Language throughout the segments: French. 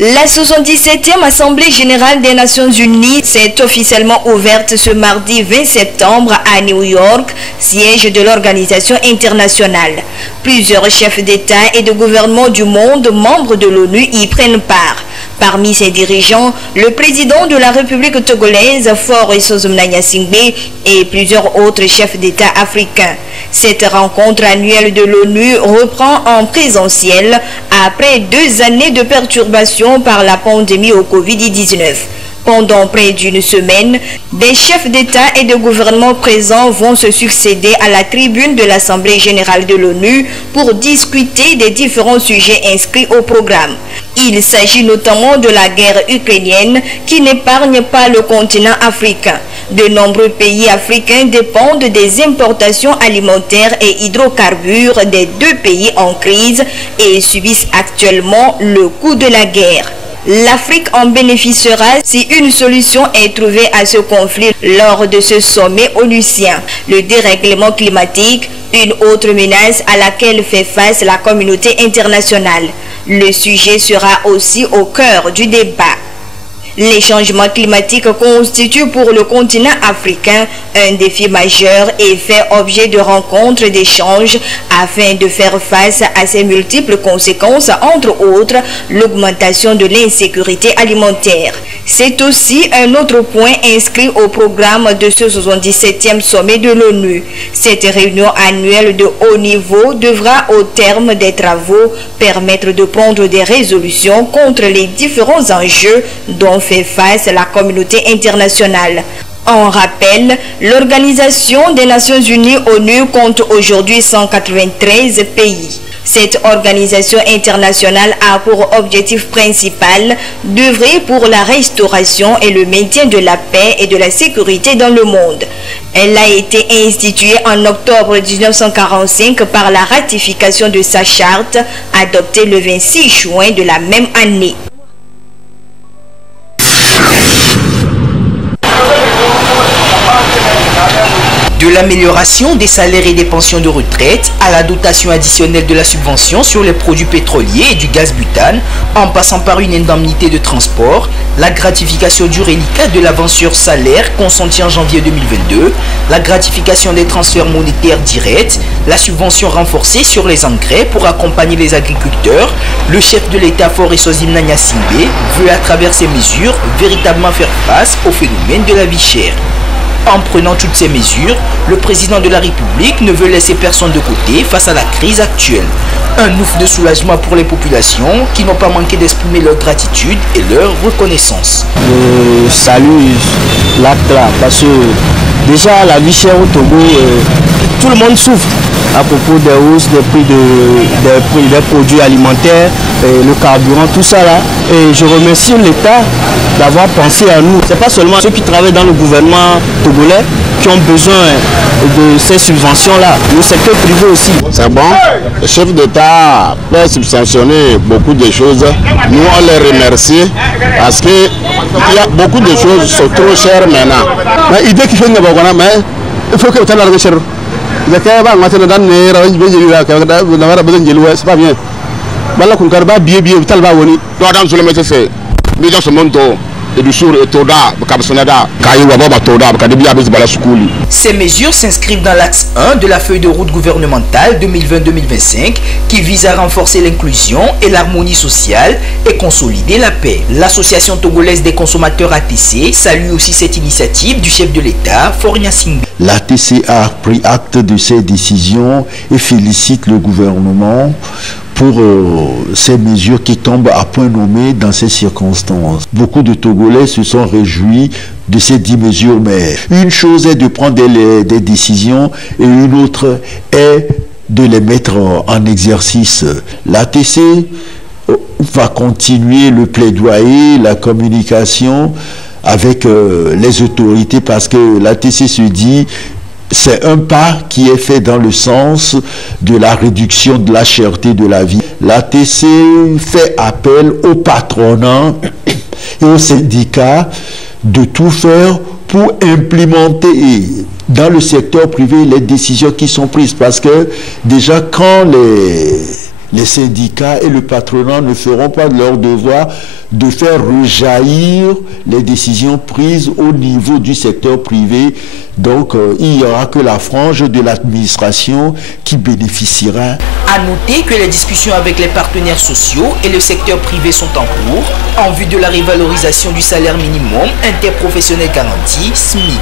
La 77e Assemblée générale des Nations Unies s'est officiellement ouverte ce mardi 20 septembre à New York, siège de l'organisation internationale. Plusieurs chefs d'État et de gouvernement du monde, membres de l'ONU, y prennent part. Parmi ses dirigeants, le président de la République togolaise, Faure Gnassingbé, et plusieurs autres chefs d'État africains. Cette rencontre annuelle de l'ONU reprend en présentiel après 2 années de perturbations par la pandémie au Covid-19. Pendant près d'une semaine, des chefs d'État et de gouvernement présents vont se succéder à la tribune de l'Assemblée générale de l'ONU pour discuter des différents sujets inscrits au programme. Il s'agit notamment de la guerre ukrainienne qui n'épargne pas le continent africain. De nombreux pays africains dépendent des importations alimentaires et hydrocarbures des 2 pays en crise et subissent actuellement le coût de la guerre. L'Afrique en bénéficiera si une solution est trouvée à ce conflit lors de ce sommet onusien. Le dérèglement climatique, une autre menace à laquelle fait face la communauté internationale. Le sujet sera aussi au cœur du débat. Les changements climatiques constituent pour le continent africain un défi majeur et fait objet de rencontres, d'échanges afin de faire face à ces multiples conséquences, entre autres l'augmentation de l'insécurité alimentaire. C'est aussi un autre point inscrit au programme de ce 77e sommet de l'ONU. Cette réunion annuelle de haut niveau devra, au terme des travaux, permettre de prendre des résolutions contre les différents enjeux dont fait face la communauté internationale. En rappel, l'Organisation des Nations Unies ONU compte aujourd'hui 193 pays. Cette organisation internationale a pour objectif principal d'œuvrer pour la restauration et le maintien de la paix et de la sécurité dans le monde. Elle a été instituée en octobre 1945 par la ratification de sa charte, adoptée le 26 juin de la même année. De l'amélioration des salaires et des pensions de retraite à la dotation additionnelle de la subvention sur les produits pétroliers et du gaz butane, en passant par une indemnité de transport, la gratification du reliquat de l'avance sur salaire consenti en janvier 2022, la gratification des transferts monétaires directs, la subvention renforcée sur les engrais pour accompagner les agriculteurs, le chef de l'État Faure Gnassingbé veut à travers ces mesures véritablement faire face au phénomène de la vie chère. En prenant toutes ces mesures, le président de la République ne veut laisser personne de côté face à la crise actuelle. Un ouf de soulagement pour les populations qui n'ont pas manqué d'exprimer leur gratitude et leur reconnaissance. Je salue l'acte là parce que déjà la vie chère au Togo, tout le monde souffre à propos des hausses des prix des produits alimentaires, le carburant, tout ça là. Et je remercie l'État d'avoir pensé à nous. Ce n'est pas seulement ceux qui travaillent dans le gouvernement togolais qui ont besoin de ces subventions-là, le secteur privé aussi. C'est bon, le chef d'État peut subventionner beaucoup de choses. Nous, on les remercie parce qu'il y a beaucoup de choses qui sont trop chères maintenant. Mais l'idée qui fait une mais il faut que tu aies la recherche. C'est pas bien. Ces mesures s'inscrivent dans l'axe 1 de la feuille de route gouvernementale 2020-2025 qui vise à renforcer l'inclusion et l'harmonie sociale et consolider la paix. L'Association togolaise des consommateurs ATC salue aussi cette initiative du chef de l'État, Faure Gnassingbé. L'ATC a pris acte de ces décisions et félicite le gouvernement pour ces mesures qui tombent à point nommé dans ces circonstances. Beaucoup de Togolais se sont réjouis de ces 10 mesures, mais une chose est de prendre des décisions et une autre est de les mettre en exercice. L'ATC va continuer le plaidoyer, la communication avec les autorités parce que l'ATC se dit c'est un pas qui est fait dans le sens de la réduction de la cherté de la vie. L'ATC fait appel au patronat et aux syndicats de tout faire pour implémenter dans le secteur privé les décisions qui sont prises. Parce que déjà quand les syndicats et le patronat ne feront pas de leur devoir de faire rejaillir les décisions prises au niveau du secteur privé. Donc, il n'y aura que la frange de l'administration qui bénéficiera. À noter que les discussions avec les partenaires sociaux et le secteur privé sont en cours en vue de la revalorisation du salaire minimum interprofessionnel garanti, SMIC.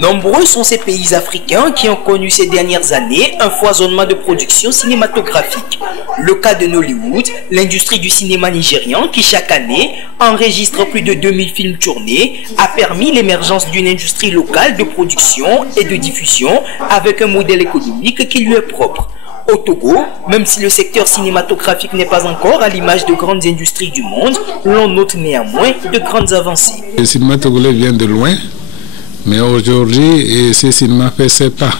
Nombreux sont ces pays africains qui ont connu ces dernières années un foisonnement de production cinématographique. Le cas de Nollywood, l'industrie du cinéma nigérian qui chaque année enregistre plus de 2000 films tournés, a permis l'émergence d'une industrie locale de production et de diffusion avec un modèle économique qui lui est propre. Au Togo, même si le secteur cinématographique n'est pas encore à l'image de grandes industries du monde, l'on note néanmoins de grandes avancées. Le cinéma togolais vient de loin, mais aujourd'hui, ce cinéma fait ses pas.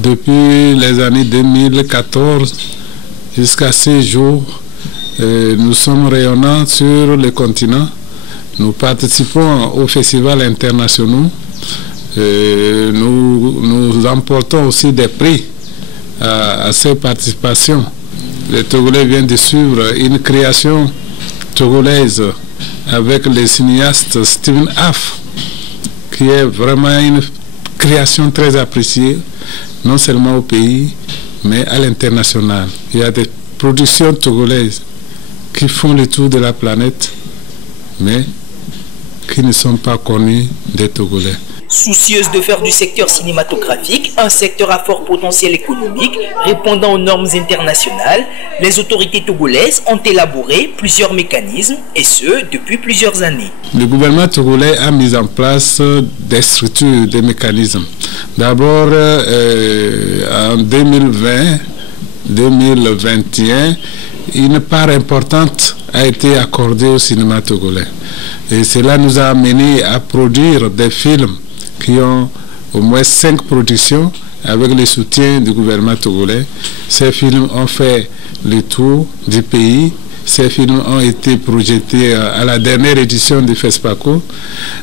Depuis les années 2014 jusqu'à ces jours, nous sommes rayonnants sur le continent. Nous participons aux festivals internationaux. Nous emportons aussi des prix à ces participations. Les Togolais viennent de suivre une création togolaise avec le cinéaste Steven Aff, qui est vraiment une création très appréciée, non seulement au pays, mais à l'international. Il y a des productions togolaises qui font le tour de la planète, mais qui ne sont pas connues des Togolais. Soucieuse de faire du secteur cinématographique un secteur à fort potentiel économique répondant aux normes internationales, les autorités togolaises ont élaboré plusieurs mécanismes, et ce, depuis plusieurs années. Le gouvernement togolais a mis en place des structures, des mécanismes. D'abord, en 2020-2021, une part importante a été accordée au cinéma togolais. Et cela nous a amené à produire des films qui ont au moins 5 productions avec le soutien du gouvernement togolais. Ces films ont fait le tour du pays. Ces films ont été projetés à la dernière édition du FESPACO.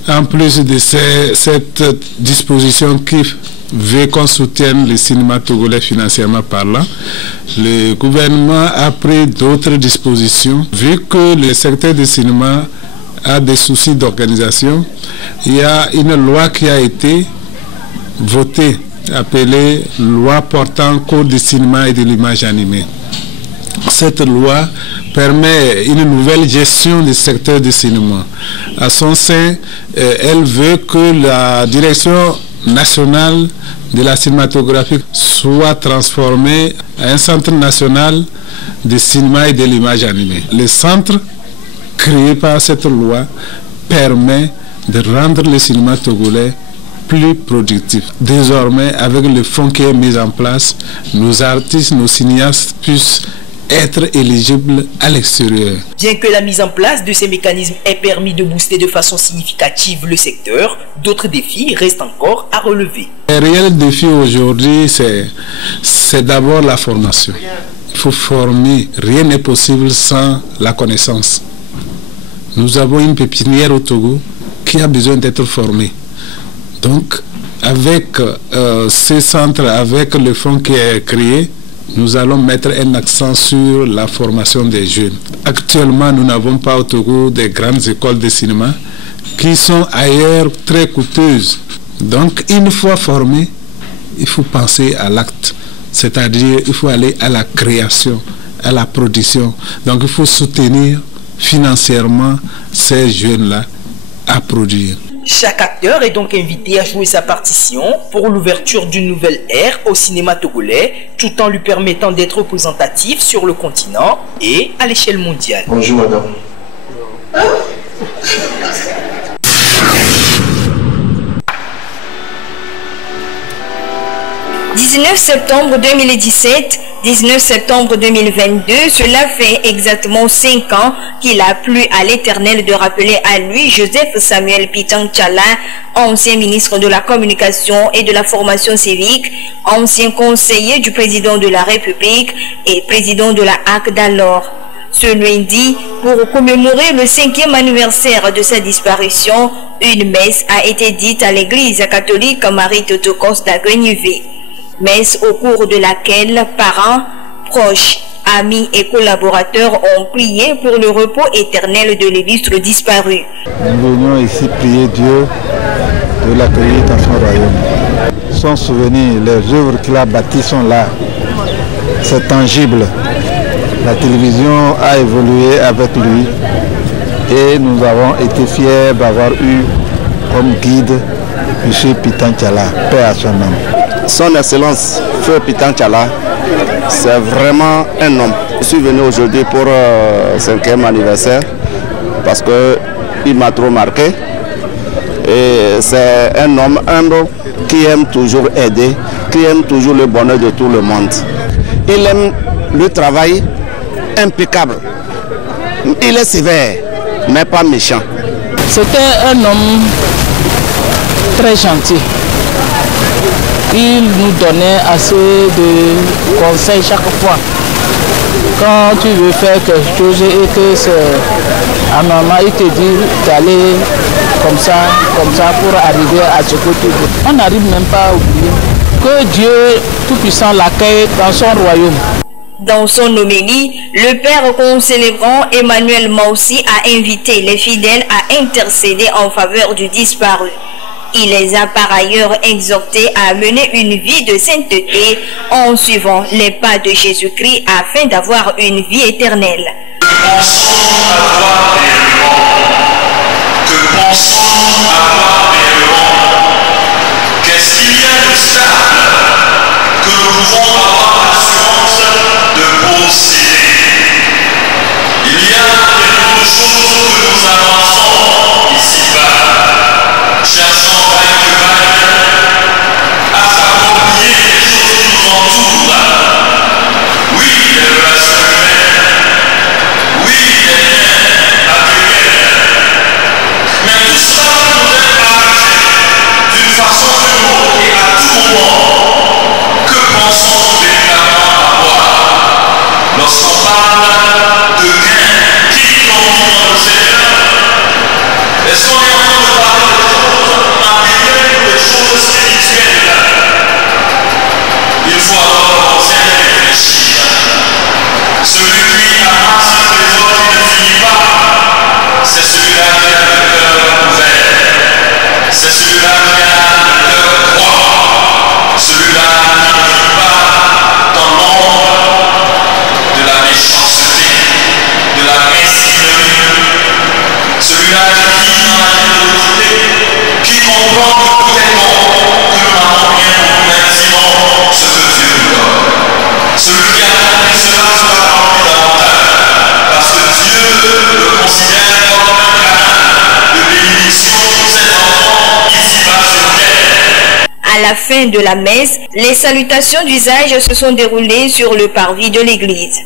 En plus de cette disposition qui veut qu'on soutienne le cinéma togolais financièrement parlant, le gouvernement a pris d'autres dispositions. Vu que le secteur du cinéma a des soucis d'organisation, il y a une loi qui a été votée, appelée loi portant code du cinéma et de l'image animée. Cette loi permet une nouvelle gestion du secteur du cinéma. À son sein, elle veut que la direction nationale de la cinématographie soit transformée en un centre national de cinéma et de l'image animée. Le centre créé par cette loi permet de rendre le cinéma togolais plus productif. Désormais, avec le fonds qui est mis en place, nos artistes, nos cinéastes puissent être éligibles à l'extérieur. Bien que la mise en place de ces mécanismes ait permis de booster de façon significative le secteur, d'autres défis restent encore à relever. Le réel défi aujourd'hui, c'est d'abord la formation. Il faut former. Rien n'est possible sans la connaissance. Nous avons une pépinière au Togo qui a besoin d'être formée. Donc, avec ces centres, avec le fonds qui est créé, nous allons mettre un accent sur la formation des jeunes. Actuellement, nous n'avons pas au Togo des grandes écoles de cinéma qui sont ailleurs très coûteuses. Donc, une fois formés, il faut penser à l'acte. C'est-à-dire, il faut aller à la création, à la production. Donc, il faut soutenir financièrement ces jeunes-là à produire. Chaque acteur est donc invité à jouer sa partition pour l'ouverture d'une nouvelle ère au cinéma togolais, tout en lui permettant d'être représentatif sur le continent et à l'échelle mondiale. Bonjour madame. 19 septembre 2017, 19 septembre 2022, cela fait exactement 5 ans qu'il a plu à l'Éternel de rappeler à lui Joseph Samuel Pitang Tchala, ancien ministre de la Communication et de la Formation civique, ancien conseiller du président de la République et président de la HAC d'alors. Ce lundi, pour commémorer le 5e anniversaire de sa disparition, une messe a été dite à l'église catholique Marie-Théotokos d'Agrenivé. Messe au cours de laquelle parents, proches, amis et collaborateurs ont prié pour le repos éternel de l'illustre disparu. Nous venions ici prier Dieu de l'accueillir dans son royaume. Son souvenir, les œuvres qu'il a bâties sont là. C'est tangible. La télévision a évolué avec lui et nous avons été fiers d'avoir eu comme guide M. Pitan Tchala, paix à son âme. Son Excellence, Feu Pitan Tchala, c'est vraiment un homme. Je suis venu aujourd'hui pour le 5e anniversaire parce qu'il m'a trop marqué. Et c'est un homme humble qui aime toujours aider, qui aime toujours le bonheur de tout le monde. Il aime le travail impeccable. Il est sévère, mais pas méchant. C'était un homme très gentil. Il nous donnait assez de conseils chaque fois. Quand tu veux faire quelque chose et que c'est un maman, il te dit d'aller comme ça pour arriver à ce que tu veux. On n'arrive même pas à oublier que Dieu Tout-Puissant l'accueille dans son royaume. Dans son homélie, le père concélébrant Emmanuel Maussi a invité les fidèles à intercéder en faveur du disparu. Il les a par ailleurs exhortés à mener une vie de sainteté en suivant les pas de Jésus-Christ afin d'avoir une vie éternelle. Qu'est-ce qu'il y a de stable que nous pouvons avoir l'assurance de posséder? Il y a quelque chose que nous avançons ici-bas, cherchant vaille que vaille à s'approprier les choses qui nous entourent. Oui, les relations humaines, oui, les liens matériels, mais tout cela nous est arraché d'une façon ou d'une autre et à tout moment. Que pensons-nous véritablement avoir lorsqu'on parle de gain? Qui confie dans le Seigneur? Est-ce qu'on est en train de parler de choses matérielles ou de choses spirituelles? Il faut alors commencer à réfléchir. Celui qui amasse un trésor qui ne finit pas, c'est celui-là qui a le cœur ouvert. C'est celui-là qui a le cœur droit. Celui-là qui ne vit pas dans l'ombre de la méchanceté, de la mesquinerie. Celui-là qui vit dans la générosité, qui comprend que tout est bon, que nous n'avons rien pour nous-mêmes, sinon ce que Dieu nous donne. Celui qui a compris cela sera rempli davantage, parce que Dieu le considère comme un canal de bénédiction pour ses enfants ici-bas sur terre. À la fin de la messe, les salutations d'usage se sont déroulées sur le parvis de l'église.